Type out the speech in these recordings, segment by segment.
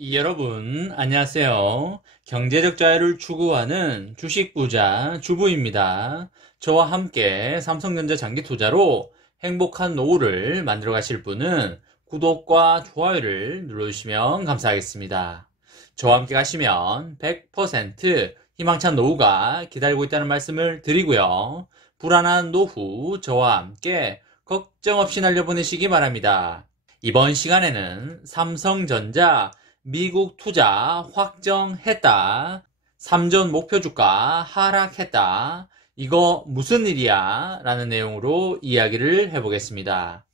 여러분, 안녕하세요. 경제적 자유를 추구하는 주식 부자 주부입니다. 저와 함께 삼성전자 장기 투자로 행복한 노후를 만들어 가실 분은 구독과 좋아요를 눌러주시면 감사하겠습니다. 저와 함께 가시면 100% 희망찬 노후가 기다리고 있다는 말씀을 드리고요. 불안한 노후 저와 함께 걱정 없이 날려보내시기 바랍니다. 이번 시간에는 삼성전자 미국 투자 확정했다. 3전 목표 주가 하락했다. 이거 무슨 일이야? 라는 내용으로 이야기를 해보겠습니다.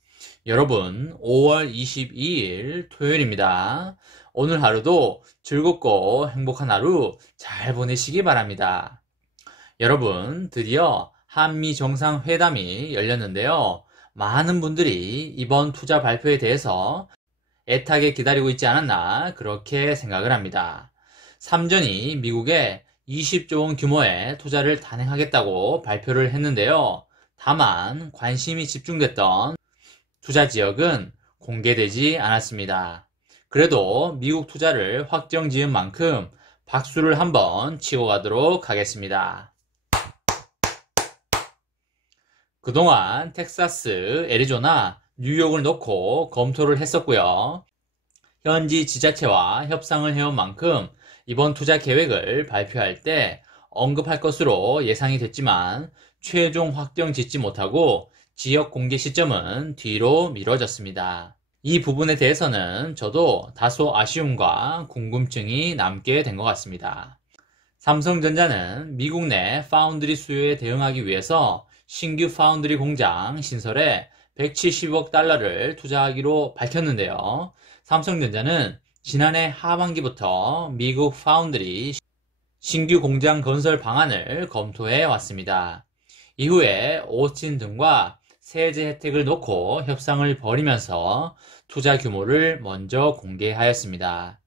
여러분, 5월 22일 토요일입니다. 오늘 하루도 즐겁고 행복한 하루 잘 보내시기 바랍니다. 여러분, 드디어 한미 정상회담이 열렸는데요. 많은 분들이 이번 투자 발표에 대해서 애타게 기다리고 있지 않았나 그렇게 생각을 합니다. 삼전이 미국에 20조 원 규모의 투자를 단행하겠다고 발표를 했는데요. 다만 관심이 집중됐던 투자 지역은 공개되지 않았습니다. 그래도 미국 투자를 확정 지은 만큼 박수를 한번 치고 가도록 하겠습니다. 그동안 텍사스, 애리조나, 뉴욕을 놓고 검토를 했었고요. 현지 지자체와 협상을 해온 만큼 이번 투자 계획을 발표할 때 언급할 것으로 예상이 됐지만 최종 확정 짓지 못하고 지역 공개 시점은 뒤로 미뤄졌습니다. 이 부분에 대해서는 저도 다소 아쉬움과 궁금증이 남게 된 것 같습니다. 삼성전자는 미국 내 파운드리 수요에 대응하기 위해서 신규 파운드리 공장 신설에 170억 달러를 투자하기로 밝혔는데요. 삼성전자는 지난해 하반기부터 미국 파운드리 신규 공장 건설 방안을 검토해 왔습니다. 이후에 오스틴 등과 세제 혜택을 놓고 협상을 벌이면서 투자 규모를 먼저 공개하였습니다.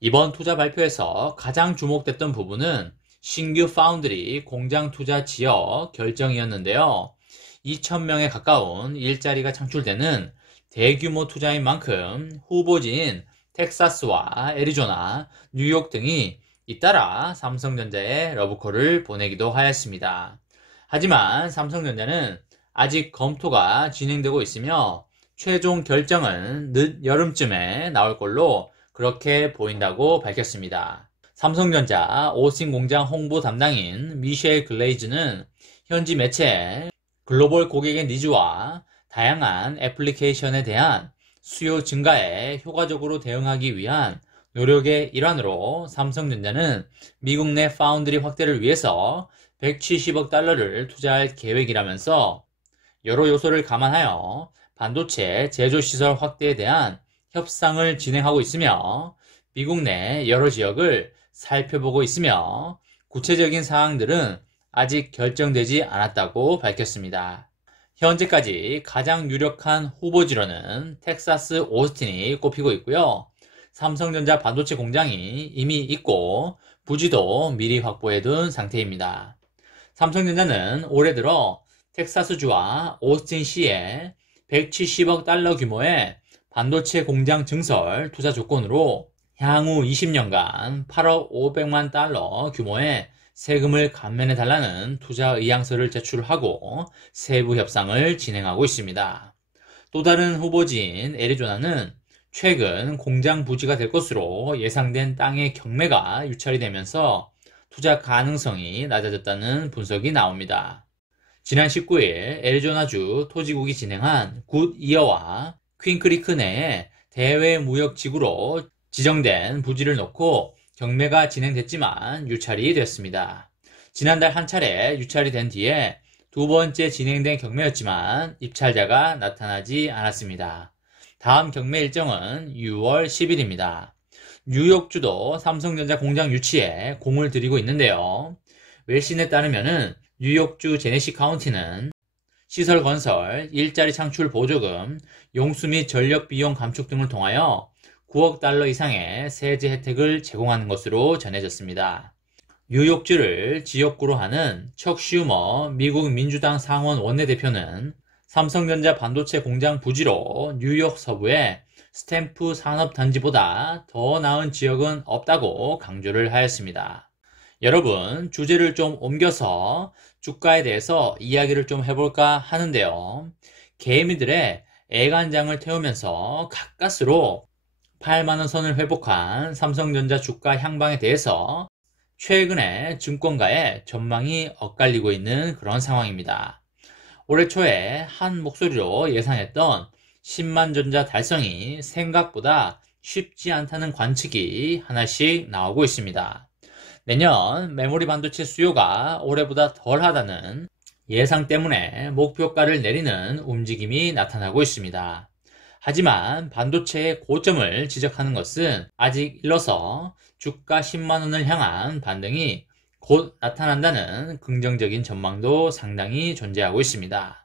이번 투자 발표에서 가장 주목됐던 부분은 신규 파운드리 공장 투자 지역 결정이었는데요. 2,000명에 가까운 일자리가 창출되는 대규모 투자인 만큼 후보지인 텍사스와 애리조나, 뉴욕 등이 잇따라 삼성전자에 러브콜을 보내기도 하였습니다. 하지만 삼성전자는 아직 검토가 진행되고 있으며 최종 결정은 늦 여름쯤에 나올 걸로 그렇게 보인다고 밝혔습니다. 삼성전자 오스틴 공장 홍보 담당인 미셸 글레이즈는 현지 매체에 글로벌 고객의 니즈와 다양한 애플리케이션에 대한 수요 증가에 효과적으로 대응하기 위한 노력의 일환으로 삼성전자는 미국 내 파운드리 확대를 위해서 170억 달러를 투자할 계획이라면서 여러 요소를 감안하여 반도체 제조시설 확대에 대한 협상을 진행하고 있으며 미국 내 여러 지역을 살펴보고 있으며 구체적인 사항들은 아직 결정되지 않았다고 밝혔습니다. 현재까지 가장 유력한 후보지로는 텍사스 오스틴이 꼽히고 있고요. 삼성전자 반도체 공장이 이미 있고 부지도 미리 확보해둔 상태입니다. 삼성전자는 올해 들어 텍사스주와 오스틴시에 170억 달러 규모의 반도체 공장 증설 투자 조건으로 향후 20년간 8억 500만 달러 규모의 세금을 감면해달라는 투자 의향서를 제출하고 세부 협상을 진행하고 있습니다. 또 다른 후보지인 애리조나는 최근 공장 부지가 될 것으로 예상된 땅의 경매가 유찰이 되면서 투자 가능성이 낮아졌다는 분석이 나옵니다. 지난 19일 애리조나주 토지국이 진행한 굿이어와 퀸크리크 내에 대외무역지구로 지정된 부지를 놓고 경매가 진행됐지만 유찰이 됐습니다. 지난달 한 차례 유찰이 된 뒤에 두 번째 진행된 경매였지만 입찰자가 나타나지 않았습니다. 다음 경매 일정은 6월 10일입니다. 뉴욕주도 삼성전자 공장 유치에 공을 들이고 있는데요. 웰신에 따르면 뉴욕주 제네시 카운티는 시설 건설, 일자리 창출 보조금, 용수 및 전력 비용 감축 등을 통하여 9억 달러 이상의 세제 혜택을 제공하는 것으로 전해졌습니다. 뉴욕주를 지역구로 하는 척 슈머 미국 민주당 상원 원내대표는 삼성전자 반도체 공장 부지로 뉴욕 서부에 스탬프 산업단지보다 더 나은 지역은 없다고 강조를 하였습니다. 여러분, 주제를 좀 옮겨서 주가에 대해서 이야기를 좀 해볼까 하는데요. 개미들의 애간장을 태우면서 가까스로 8만원 선을 회복한 삼성전자 주가 향방에 대해서 최근에 증권가의 전망이 엇갈리고 있는 그런 상황입니다. 올해 초에 한 목소리로 예상했던 10만 전자 달성이 생각보다 쉽지 않다는 관측이 하나씩 나오고 있습니다. 내년 메모리 반도체 수요가 올해보다 덜하다는 예상 때문에 목표가를 내리는 움직임이 나타나고 있습니다. 하지만 반도체의 고점을 지적하는 것은 아직 일러서 주가 10만원을 향한 반등이 곧 나타난다는 긍정적인 전망도 상당히 존재하고 있습니다.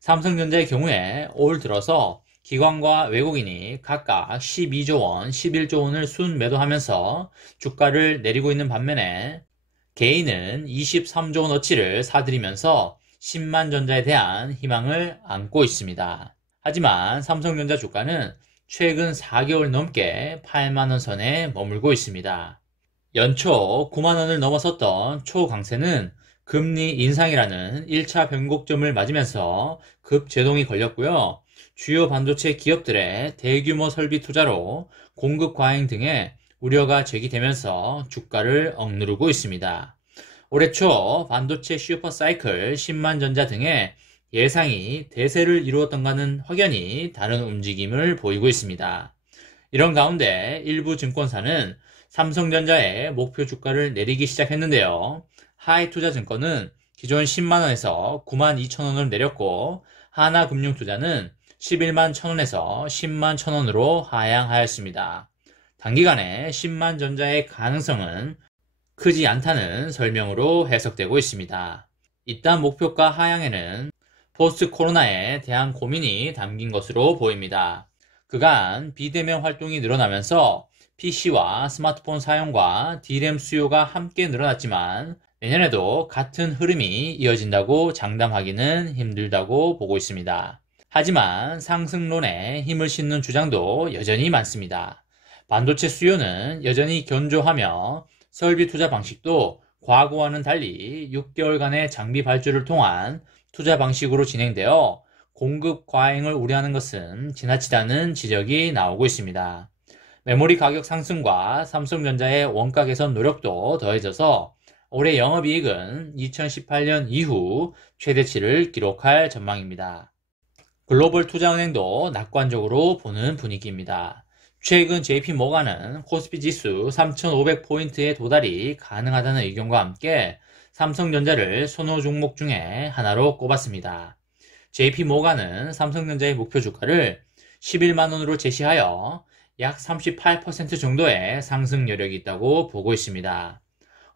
삼성전자의 경우에 올 들어서 기관과 외국인이 각각 12조 원, 11조 원을 순매도하면서 주가를 내리고 있는 반면에 개인은 23조 원어치를 사들이면서 10만 전자에 대한 희망을 안고 있습니다. 하지만 삼성전자 주가는 최근 4개월 넘게 8만원 선에 머물고 있습니다. 연초 9만원을 넘어섰던 초강세는 금리 인상이라는 1차 변곡점을 맞으면서 급제동이 걸렸고요. 주요 반도체 기업들의 대규모 설비 투자로 공급 과잉 등의 우려가 제기되면서 주가를 억누르고 있습니다. 올해 초 반도체 슈퍼사이클 10만 전자 등의 예상이 대세를 이루었던가는 확연히 다른 움직임을 보이고 있습니다. 이런 가운데 일부 증권사는 삼성전자의 목표 주가를 내리기 시작했는데요. 하이투자증권은 기존 10만원에서 9만 2천원을 내렸고 하나금융투자는 11만 1천원에서 10만 1천원으로 하향하였습니다. 단기간에 10만 전자의 가능성은 크지 않다는 설명으로 해석되고 있습니다. 이딴 목표가 하향에는 포스트 코로나에 대한 고민이 담긴 것으로 보입니다. 그간 비대면 활동이 늘어나면서 PC와 스마트폰 사용과 D램 수요가 함께 늘어났지만 내년에도 같은 흐름이 이어진다고 장담하기는 힘들다고 보고 있습니다. 하지만 상승론에 힘을 싣는 주장도 여전히 많습니다. 반도체 수요는 여전히 견조하며 설비 투자 방식도 과거와는 달리 6개월간의 장비 발주를 통한 투자 방식으로 진행되어 공급 과잉을 우려하는 것은 지나치다는 지적이 나오고 있습니다. 메모리 가격 상승과 삼성전자의 원가 개선 노력도 더해져서 올해 영업이익은 2018년 이후 최대치를 기록할 전망입니다. 글로벌 투자은행도 낙관적으로 보는 분위기입니다. 최근 JP모간은 코스피 지수 3,500포인트의 도달이 가능하다는 의견과 함께 삼성전자를 선호 종목 중에 하나로 꼽았습니다. JP모간은 삼성전자의 목표 주가를 11만원으로 제시하여 약 38% 정도의 상승 여력이 있다고 보고 있습니다.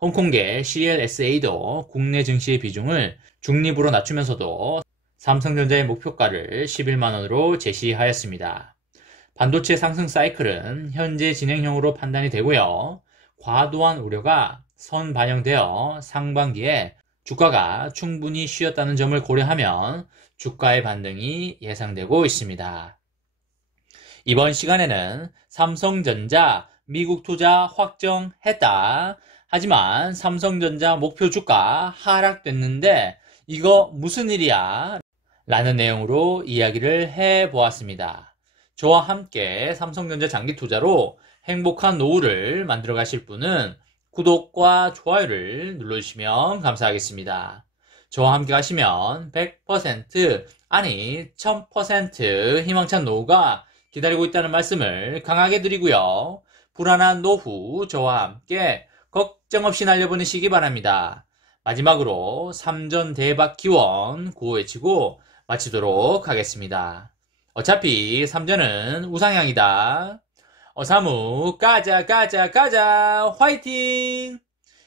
홍콩계 CLSA도 국내 증시의 비중을 중립으로 낮추면서도 삼성전자의 목표가를 11만원으로 제시하였습니다. 반도체 상승 사이클은 현재 진행형으로 판단이 되고요. 과도한 우려가 선반영되어 상반기에 주가가 충분히 쉬었다는 점을 고려하면 주가의 반등이 예상되고 있습니다. 이번 시간에는 삼성전자 미국 투자 확정했다. 하지만 삼성전자 목표 주가 하락됐는데 이거 무슨 일이야? 라는 내용으로 이야기를 해보았습니다. 저와 함께 삼성전자 장기 투자로 행복한 노후를 만들어 가실 분은 구독과 좋아요를 눌러주시면 감사하겠습니다. 저와 함께 가시면 100% 아니 1000% 희망찬 노후가 기다리고 있다는 말씀을 강하게 드리고요. 불안한 노후 저와 함께 걱정 없이 날려보내시기 바랍니다. 마지막으로 3전 대박 기원 구호 외치고 마치도록 하겠습니다. 어차피 3전은 우상향이다. 어사무 가자 가자 가자 화이팅!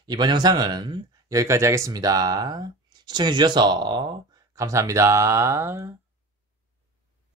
이번 영상은 여기까지 하겠습니다. 시청해주셔서 감사합니다.